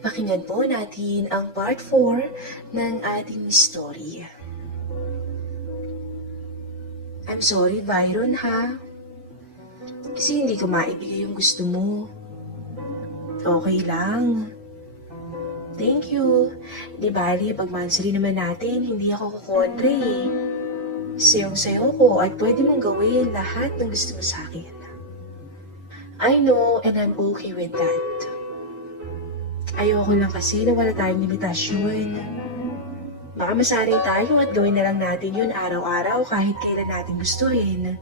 Pakinggan po natin ang part 4 ng ating story. I'm sorry, Byron, ha? Kasi hindi ko maibigay yung gusto mo. Okay lang. Thank you. Di bali, pag monthly naman natin, hindi ako kukontra eh. Sayong-sayo ko at pwede mong gawin lahat ng gusto mo sa akin. I know and I'm okay with that. Ayoko lang kasi na wala tayong limitasyon. Baka masanay tayo at gawin na lang natin yun araw-araw kahit kailan natin gustuhin.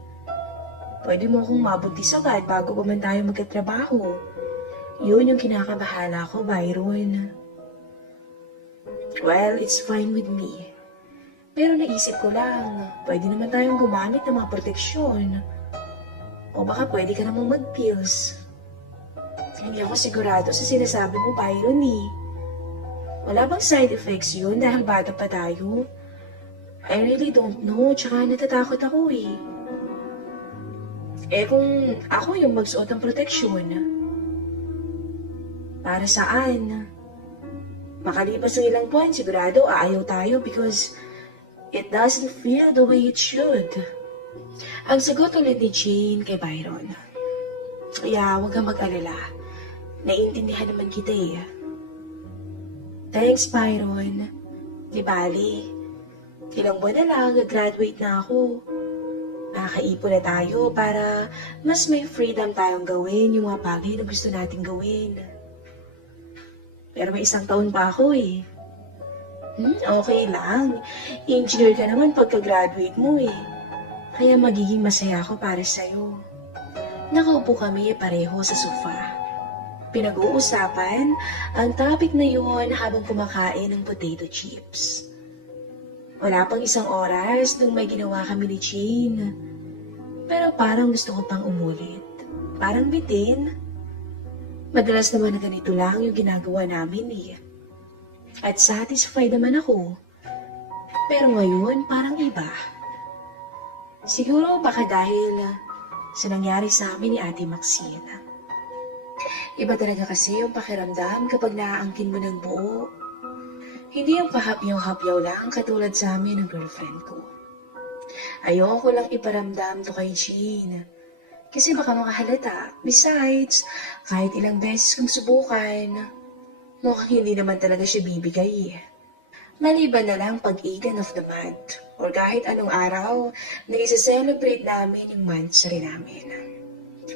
Pwede mo akong mabuntis agad bago pa man tayo magkatrabaho. Yun yung kinakabahala ko, Byron. Well, it's fine with me. Pero naisip ko lang, pwede naman tayong gumamit ng mga proteksyon. O baka pwede ka namang mag-pills. Hindi ako sigurado sa sinasabi mo, Byron eh. Wala bang side effects yun dahil bata pa tayo? I really don't know, tsaka natatakot ako eh. Kung ako yung magsuot ng proteksyon, para saan? Makalipas ng ilang buwan, sigurado aayaw tayo because it doesn't feel the way it should. Ang sagot ulit ni Jane kay Byron. Kaya huwag kang mag-alala. Naiintindihan naman kita eh. Thanks, Byron. Di bali. Ilang buwan na lang, graduate na ako. Nakakaipon na tayo para mas may freedom tayong gawin yung mga bagay na gusto nating gawin. Pero may isang taon pa ako eh. Okay lang. Engineer ka naman pagka-graduate mo eh. Kaya magiging masaya ako para sa'yo. Nakaupo kami pareho sa sofa. Pinag-uusapan ang topic na yun habang kumakain ng potato chips. Wala pang isang oras nung may ginawa kami ni Jean. Pero parang gusto ko pang umulit. Parang bitin. Madalas naman na ganito lang yung ginagawa namin eh. At satisfied naman ako. Pero ngayon parang iba. Siguro baka dahil sa nangyari sa amin ni Ate Maxine. Iba talaga kasi yung pakiramdam kapag naaangkin mo ng buo. Hindi yung pahapyaw-hapyaw lang katulad sa amin ng girlfriend ko. Ayoko lang iparamdam to kay Jean. Kasi baka makahalata. Besides, kahit ilang beses kong subukan, mukhang hindi naman talaga siya bibigay. Maliban na lang pag Eden of the Month or kahit anong araw na isa-celebrate namin yung monthsary namin.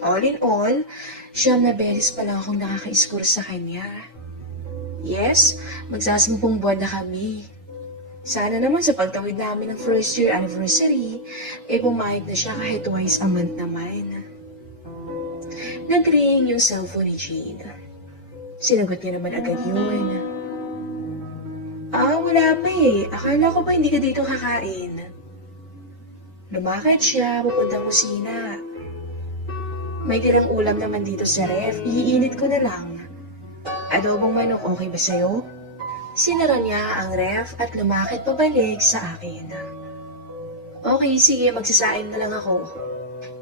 All in all, 9 na beses pa lang akong nakaka-score sa kanya. Yes, magsasampung buwan na kami. Sana naman sa pagtawid namin ng first year anniversary, pumayag na siya kahit twice a month naman. Nag-ring yung cellphone ni Jean. Sinagot niya naman agad yun. Wala pa eh. Akala ko ba hindi ka dito kakain? Lumakad siya, pupuntang kusina. May tirang ulam naman dito sa ref, iinit ko na lang. Adobong manok, okay ba sa'yo? Sinara niya ang ref at lumakad pabalik sa akin. Okay, sige, magsasaing na lang ako.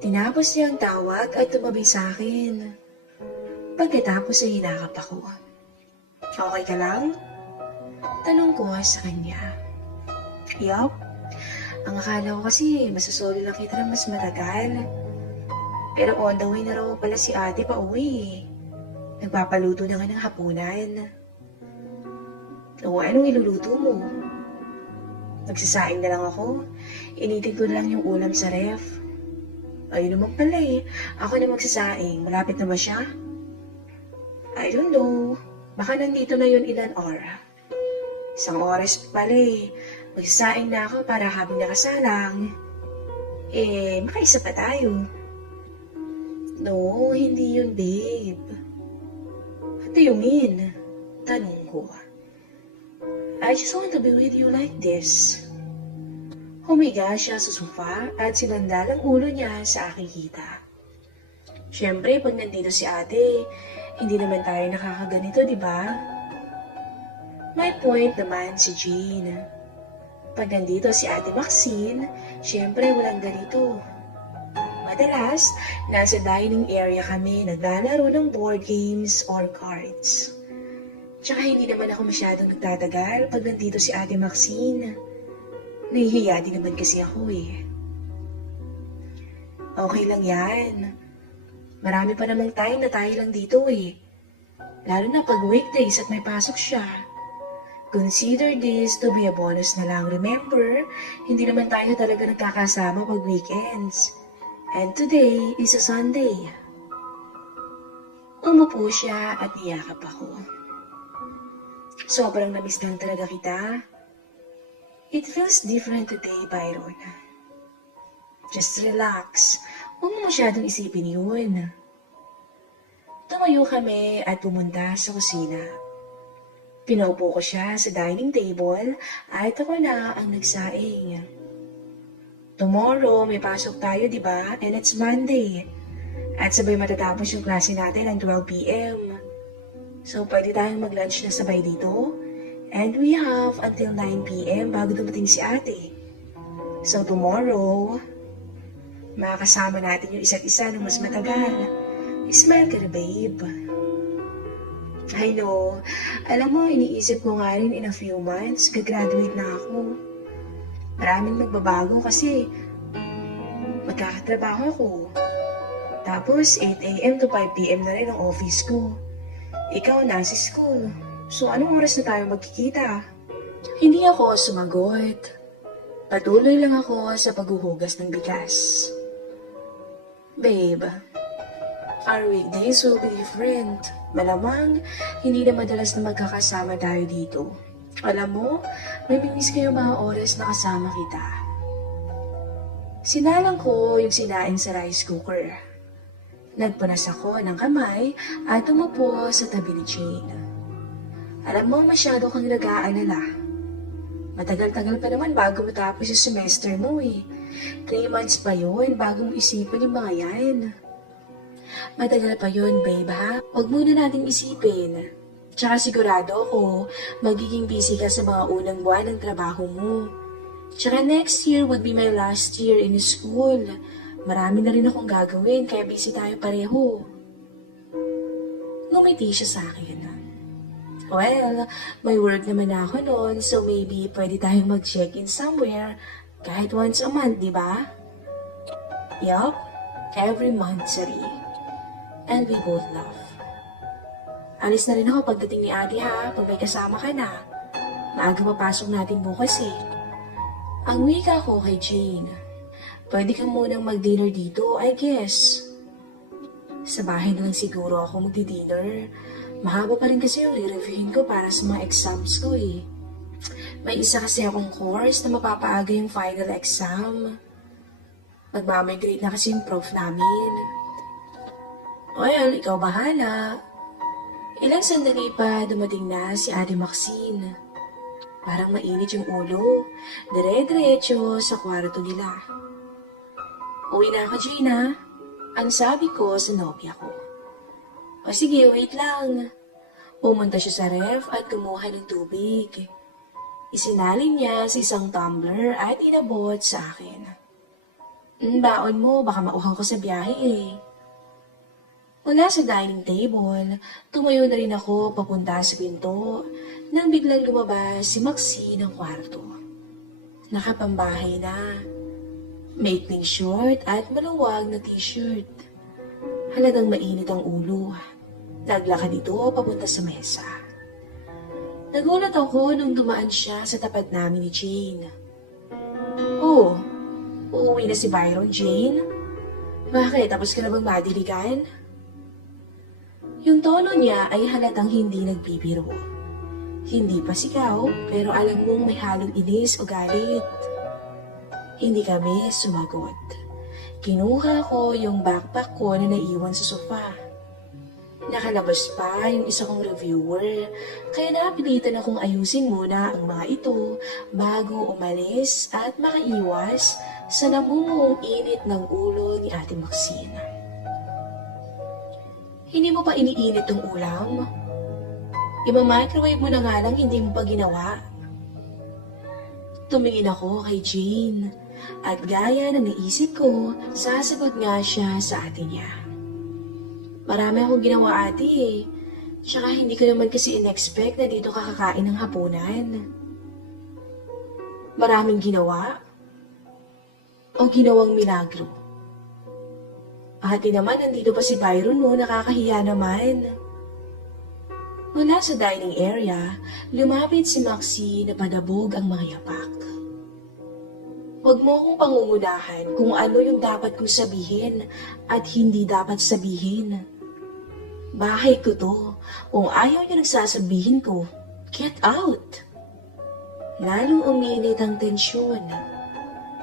Tinapos niya ang tawag at tumabi sa akin. Pagkatapos ay hinakap ako. Okay ka lang? Tanong ko sa kanya. Yup. Ang akala ko kasi masasoli lang kita ng mas matagal. Pero on the way na raw pala si ate pa uwi. Nagpapaluto na nga ng hapunan. O anong iluluto mo? Nagsasaing na lang ako. Initin ko na lang yung ulam sa ref. Ayun naman pala eh. Ako na magsasaing. Malapit na ba siya? I don't know. Baka nandito na yun ilan oras. 1 oras pala eh. Magsasaing na ako para habang nakasalang. Makaisa pa tayo. No, hindi yun, babe. What do you mean? Tanong ko. I just want to be with you like this. Humiga siya sa sofa at sinandal ang ulo niya sa aking hita. Siyempre, pag nandito si ate, hindi naman tayo nakakaganito, di ba? May point naman si Jean. Pag nandito si Ate Maxine, siyempre walang ganito. Madalas, nasa dining area kami naglalaro ng board games or cards. Tsaka hindi naman ako masyadong nagtatagal pag nandito si Ate Maxine. Nahihiya din naman kasi ako eh. Okay lang yan. Marami pa namang time na tayo lang dito eh. Lalo na pag weekdays at may pasok siya. Consider this to be a bonus na lang. Remember, hindi naman tayo talaga nagkakasama pag weekends. And today is a Sunday. Umupo siya at niyakap ako. Sobrang namiss lang talaga kita. It feels different today, Byron. Just relax. Huwag mo masyadong isipin yun. Tumayo kami at pumunta sa kusina. Pinaupo ko siya sa dining table at ako na ang nagsaing. Tomorrow, may pasok tayo, di ba? And it's Monday. At sabay matatapos yung klase natin ng 12 p.m. So, pwede tayong mag-lunch na sabay dito. And we have until 9 p.m. bago dumating si ate. So, tomorrow, makakasama natin yung isa't isa ng mas matagal. Smile ka na, babe. I know. Alam mo, iniisip ko nga rin in a few months, gagraduate na ako. Maraming magbabago kasi magkakatrabaho ako. Tapos, 8 a.m. to 5 p.m. na rin ang office ko. Ikaw nasa school. So, anong oras na tayo magkikita? Hindi ako sumagot. Patuloy lang ako sa paghuhugas ng bigas. Babe, our weekdays will be different. Malamang, hindi na madalas na magkakasama tayo dito. Alam mo, may miss ko yung mga oras na kasama kita. Sinalang ko yung sinain sa rice cooker. Nagpunas ako ng kamay at umupo sa tabi ni Jane. Alam mo, masyado kang nag-aalala. Matagal-tagal pa naman bago matapos yung semester mo eh. 3 months pa yun bago mo isipin yung mga yan. Matagal pa yun, babe ha? Huwag muna natin isipin. Tsaka sigurado ako, magiging busy ka sa mga unang buwan ng trabaho mo. Tsaka next year would be my last year in school. Marami na rin akong gagawin, kaya busy tayo pareho. Ngumiti siya sa akin. Well, may work naman ako noon, so maybe pwede tayong mag-check-in somewhere kahit once a month, di ba? Yup, every month, sorry. And we both laugh. Alis na rin ako pagdating ni ate ha, pag may kasama ka na. Maaga papasok natin bukas eh. Ang wika ko kay Jane, pwede ka munang mag-dinner dito, I guess. Sa bahay na lang siguro ako magdi-dinner. Mahaba pa rin kasi yung re-reviewin ko para sa mga exams ko eh. May isa kasi akong course na mapapaaga yung final exam. Magmamigrate na kasi yung prof namin. Well, ikaw bahala. Ilang sandali pa dumating na si Ate Maxine. Parang mainit yung ulo. Dire-diretso sa kwarto nila. Uwi na ako, Gina. Ang sabi ko sa nobya ko. O sige, wait lang. Pumunta siya sa ref at kumuha ng tubig. Isinalin niya sa isang tumbler at inabot sa akin. Baon mo, baka mauhaw ko sa biyahe eh. Mula sa dining table, tumayo na rin ako papunta sa pinto nang biglang lumabas si Maxine ng kwarto. Nakapambahay na. Maikling short at maluwag na t-shirt. Halagang mainit ang ulo. Naglakad ito papunta sa mesa. Nagulat ako nung dumaan siya sa tapat namin ni Jane. Oh, uuwi na si Byron, Jane? Bakit? Tapos ka na bang madiligan? Yung tono niya ay halatang hindi nagbibiro. Hindi pa sigaw, pero alam mong may halong inis o galit. Hindi kami sumagot. Kinuha ko yung backpack ko na naiwan sa sofa. Nakalabas pa yung isa kong reviewer, kaya napilitan akong ayusin muna ang mga ito bago umalis at makaiwas sa namumuong init ng ulo ni Ate Maxine. Hindi mo pa iniinit ang ulam? Ima-microwave mo na nga lang, hindi mo pa ginawa. Tumingin ako kay Jane at gaya ng naisip ko, sasagot nga siya sa ate niya. Marami akong ginawa ate eh. Tsaka hindi ko naman kasi in-expect na dito kakakain ng hapunan. Maraming ginawa o ginawang milagro. Ate naman, nandito pa si Byron no, nakakahiya naman. Mula sa dining area, lumapit si Maxine na padabog ang mga yapak. Huwag mo akong pangungunahan kung ano yung dapat kong sabihin at hindi dapat sabihin. Bahay ko to. Kung ayaw niyo nagsasabihin ko, get out! Lalong umiinit ang tensyon.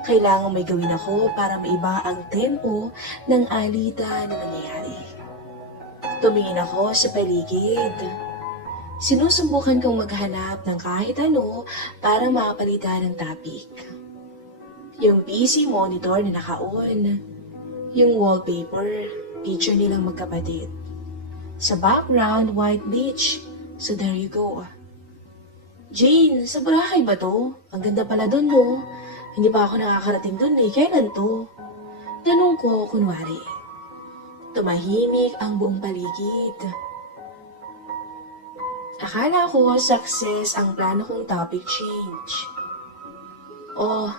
Kailangan may gawin ako para maiba ang tempo ng alita na nangyayari. Tumingin ako sa paligid. Sinusubukan kong maghanap ng kahit ano para mapalitan ng topic. Yung PC monitor na naka-on. Yung wallpaper, picture nilang magkapatid. Sa background, white beach. So there you go. Jane, sa Boracay ba to? Ang ganda pala dun, no? Hindi pa ako nakakarating dun eh. Kailan to? Tanong ko, kunwari. Tumahimik ang buong paligid. Akala ko success ang plano kong topic change. Oh,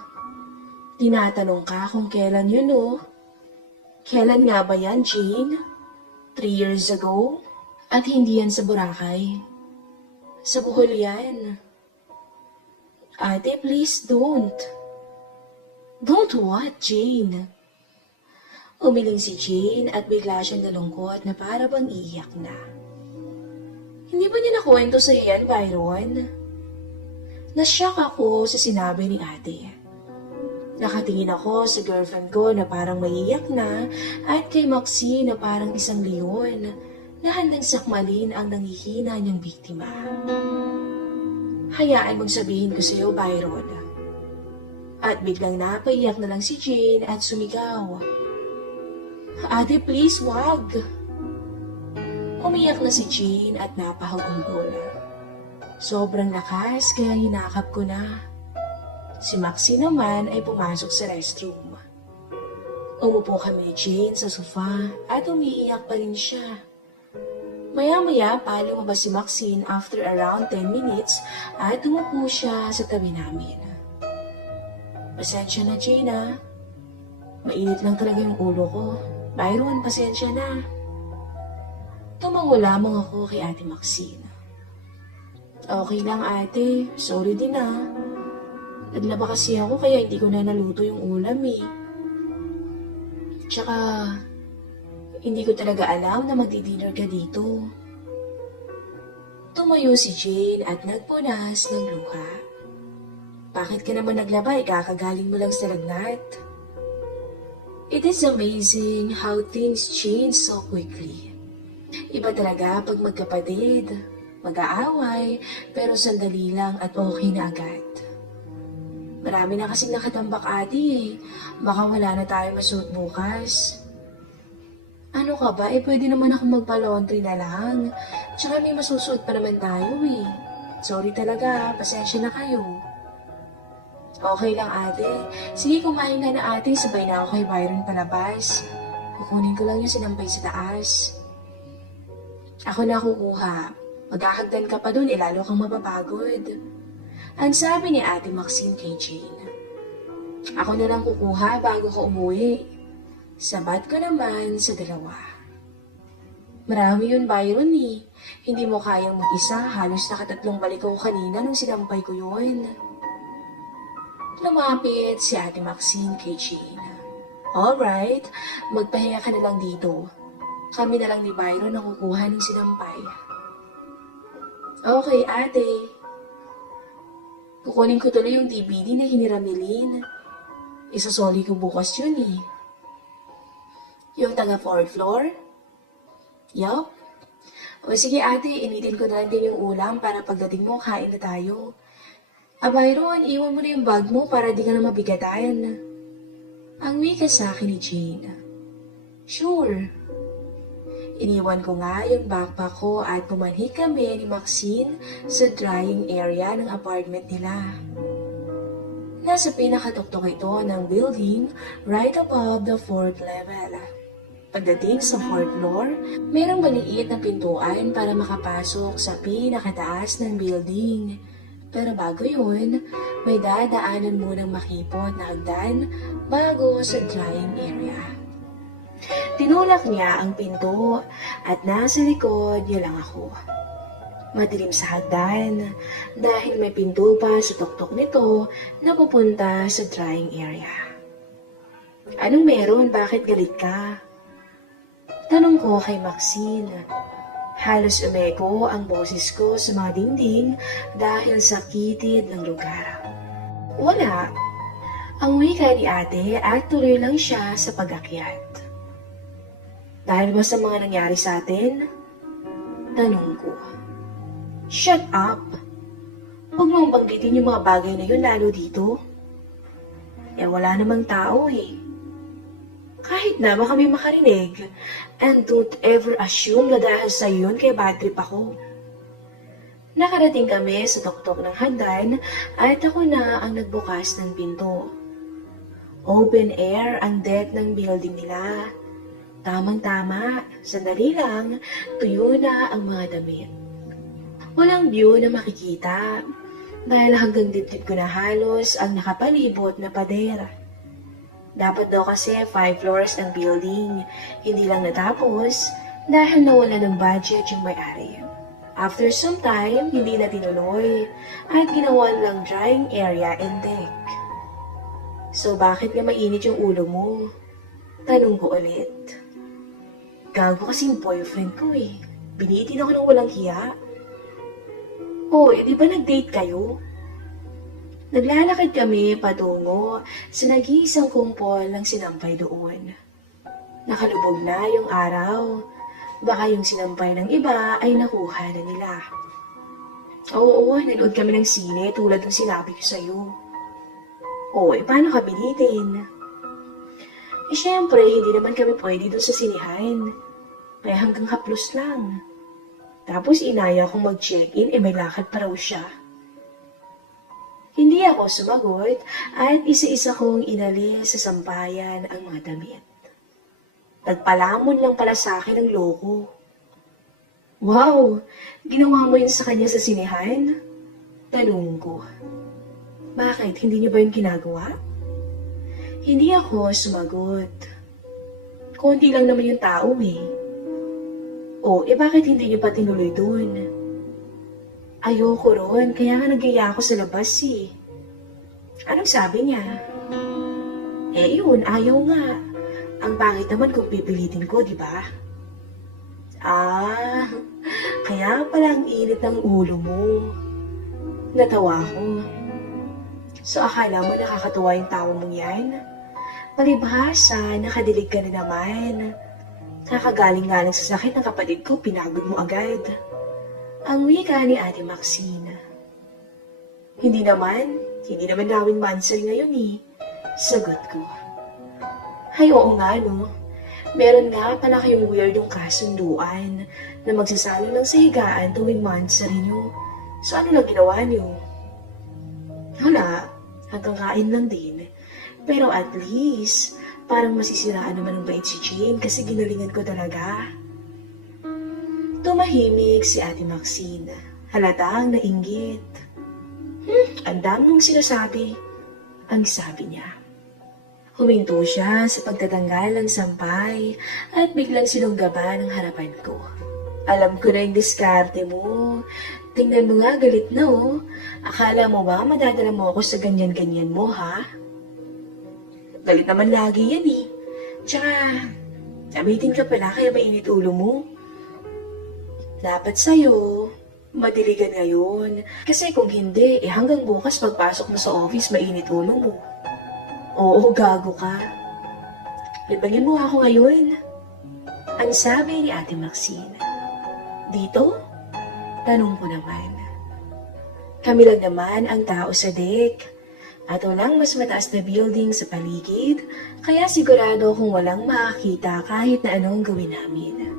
tinatanong ka kung kailan yun, no? Kailan nga ba yan, Jane? 3 years ago? At hindi yan sa Boracay. Sa Bohol yan. Ate, please don't. Don't what, Jane? Umiling si Jane at bigla siyang nalungkot na para bang iiyak na. Hindi ba niya nakuwento sa yan, Byron? Nashock ako sa sinabi ni ate. Nakatingin ako sa girlfriend ko na parang maiiyak na at kay Maxine na parang isang leon na handang sakmalin ang nanghihina niyang biktima. Hayaan mong sabihin ko sa iyo, Byron. At biglang napaiyak na lang si Jane at sumigaw. Ate, please, wag. Umiyak na si Jane at napahagumbol. Sobrang lakas kaya hinakap ko na. Si Maxine naman ay pumasok sa restroom. Umupo kami ni Jane sa sofa at umiiyak pa rin siya. Maya-maya pa lumabas si Maxine after around 10 minutes at umupo siya sa tabi namin. Pasensya na, Jane, ah. Mainit lang talaga yung ulo ko. Byron, pasensya na. Tumango lamang ako kay Ate Maxine. Okay lang, ate. Sorry din, ah. Naglaba kasi ako kaya hindi ko na naluto yung ulam eh. Tsaka, hindi ko talaga alam na magdi-dinner ka dito. Tumayo si Jane at nagpunas ng luha. Bakit ka naman naglaba? Kakagaling mo lang sa lagnat. It is amazing how things change so quickly. Iba talaga pag magkapatid, mag-aaway, pero sandali lang at okay na agad. Marami na kasing nakatambak ate eh. Baka wala na tayo masuot bukas. Ano ka ba? Pwede naman ako magpa-laundry na lang. Tsaka may masusuot pa naman tayo eh. Sorry talaga, pasensya na kayo. Okay lang ate. Sige, kumain ka na ate. Sabay na ako kay Byron palabas. Kukunin ko lang yung sinampay sa taas. Ako na kukuha. Maghahagdan ka pa dun, lalo kang mapapagod. Ang sabi ni Ate Maxine kay Jane. Ako na lang kukuha bago ka umuwi. Sabat ko naman sa dalawa. Marami yun, Byron eh. Hindi mo kayang mag-isa, halos nakatatlong balik ako kanina nung sinampay ko yun. Lumapit si Ate Maxine kay Jane. Alright, magpahinga ka na lang dito. Kami na lang ni Byron ang kukuha ng sinampay. Okay, ate. Kukunin ko tuloy yung DVD na hiniram ni Lynn. Isasoli ko bukas yun eh. Yung taga 4th floor? Yup. O sige ate, initin ko na lang din yung ulam para pagdating mo, kain na tayo. Byron, iwan mo na yung bag mo para di ka na mabigatan. Ang wika sa akin ni Jane. Sure. Iniwan ko nga yung backpack ko at pumanhik kami ni Maxine sa drying area ng apartment nila. Nasa pinakatuktok ito ng building right above the 4th level. Pagdating sa fourth floor, merong maliit na pintuan para makapasok sa pinakataas ng building. Pero bago yun, may dadaanan munang makipot na hagdan bago sa drying area. Tinulak niya ang pinto at nasa likod niya lang ako. Madilim sa hagdan dahil may pinto pa sa tuktok nito na pupunta sa drying area. Anong meron? Bakit galit ka? Tanong ko kay Maxine. Halos umeko ang boses ko sa mga dingding dahil sa kitid ng lugar. Wala. Ang wika ni ate at tuloy lang siya sa pag-akyat. Dahil ba sa mga nangyari sa atin? Tanong ko. Shut up! Huwag mong banggitin yung mga bagay na yun lalo dito. Eh wala namang tao eh. Kahit na baka may makarinig, and don't ever assume na dahil sa yun kaya bad trip ako. Nakarating kami sa tuktok ng hagdan at ako na ang nagbukas ng pinto. Open air ang deck ng building nila. Tamang-tama, sandali lang, tuyo na ang mga damit. Walang view na makikita dahil hanggang dibdib ko na halos ang nakapalibot na pader. Dapat daw kasi 5 floors ang building, hindi lang natapos dahil nawala ng budget yung may-ari. After some time, hindi na tinuloy at ginawa lang drying area and deck. So bakit nga mainit yung ulo mo? Tanong ko ulit. Gago kasing boyfriend ko eh. Binitin ako ng walang hiya. Oh, di ba nag-date kayo? Naglalakad kami patungo sa nag-iisang kumpol ng sinampay doon. Nakalubog na yung araw. Baka yung sinampay ng iba ay nakuha na nila. Oo, nanood kami ng sine tulad ng sinabi ko sa'yo. Oo, paano ka binitin? Syempre, hindi naman kami pwede doon sa sinihan. Kaya hanggang haplos lang. Tapos inaya kong mag-check-in, may lakad pa raw siya. Hindi ako sumagot at isa-isa kong inalis sa sampayan ang mga damit. Nagpalamon lang pala sa akin ang loko. Wow! Ginawa mo yun sa kanya sa sinihan? Tanong ko. Bakit? Hindi niyo ba yun ginagawa? Hindi ako sumagot. Konti lang naman yung tao eh. Bakit hindi niyo pa tinuloy dun? Ayoko ron, kaya nga nagaya ako sa labas eh. Anong sabi niya? Yun, ayaw nga. Ang pangit naman kung pipilitin ko, di ba? Kaya pala ang init ng ulo mo. Natawa ko. So akala mo nakakatuwa yung tawa mong yan? Palibhasa, nakadilig ka na naman. Kakagaling nga lang sa sakit ng kapatid ko, pinagod mo agad. Ang wika ni Ate Maxine. Hindi naman gawin monster ngayon eh. Sagot ko. Ay oo nga no. Meron nga pala kayong weirdong kasunduan na magsasalo ng sahigaan tuwing monster niyo. So ano lang ginawa niyo? Wala, hanggang kain lang din. Pero at least, parang masisiraan naman ng bait si Jane kasi ginalingan ko talaga. Tumahimik si Ate Maxine. Halatang nainggit. Ang dami mong sinasabi. Ang sabi niya. Huminto siya sa pagtatanggal ng sampay at biglang sinunggaba ng harapan ko. Alam ko na yung diskarte mo. Tingnan mo nga, galit na oh. Akala mo ba madadala mo ako sa ganyan-ganyan mo, ha? Galit naman lagi yan eh. Tsaka, abitin ka pala kaya mainit ulo mo. Dapat sa'yo, madiligan ngayon. Kasi kung hindi, hanggang bukas pagpasok mo sa office, mainit ulo mo. Oo, gago ka. Libangin mo ako ngayon. Ang sabi ni Ate Maxine. Dito? Tanong ko naman. Kami lang naman ang tao sa deck. At walang mas mataas na building sa paligid, kaya sigurado kung walang makakita kahit na anong gawin namin.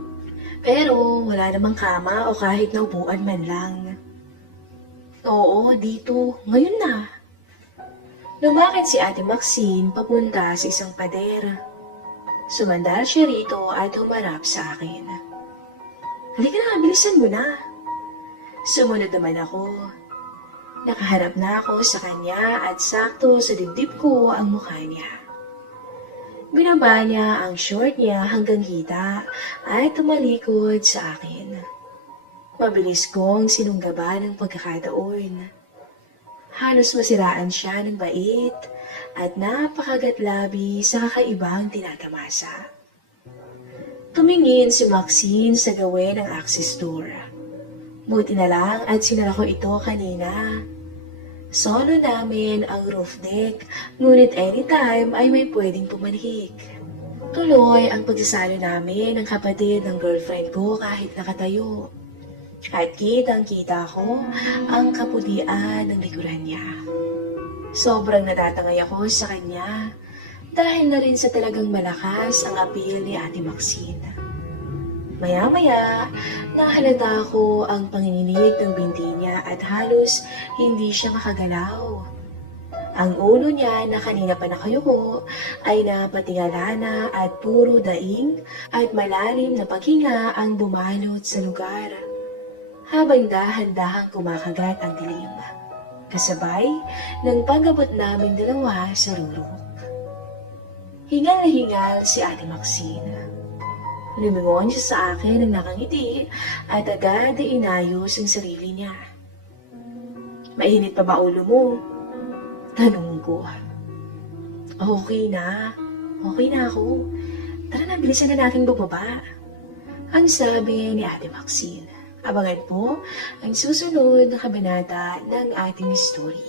Pero wala namang kama o kahit na upuan man lang. Oo, dito. Ngayon na. Lumakad si Ate Maxine papunta sa isang pader. Sumandal siya rito at humarap sa akin. Halika na, bilisan mo na. Sumunod naman ako. Nakaharap na ako sa kanya at sakto sa dibdib ko ang mukha niya. Binaba niya ang short niya hanggang hita at tumalikod sa akin. Mabilis kong sinunggaban ang pagkakataon. Halos masiraan siya ng bait at napakagatlabi sa kakaibang tinatamasa. Tumingin si Maxine sa gawin ng access door. Buti na lang at sinara ko ito kanina. Solo namin ang roof deck, ngunit anytime ay may pwedeng pumanhik. Tuloy ang pagsasalo namin ng kapatid ng girlfriend ko kahit nakatayo. At kitang-kita ko ang kapulian ng likuran niya. Sobrang natatangay ako sa kanya dahil na rin sa talagang malakas ang appeal ni Ate Maxine. Maya-maya, nahalata ko ang panginginig ng binti niya at halos hindi siya makagalaw. Ang ulo niya na kanina pa nakayuko ay napatingala na at puro daing at malalim na paghinga ang bumalot sa lugar. Habang dahan-dahang kumakagat ang dilim, kasabay ng pagabot namin dalawa sa rurok. Hingal na hingal si Ate Maxine. Lumingon siya sa akin ng nakangiti at agad ay inayos ang sarili niya. Mainit pa ba ulo mo? Tanong ko. Okay na ako. Tara na, bilisan na natin bumaba. Ang sabi ni Ate Maxine. Abangan po ang susunod na kabanata ng ating story.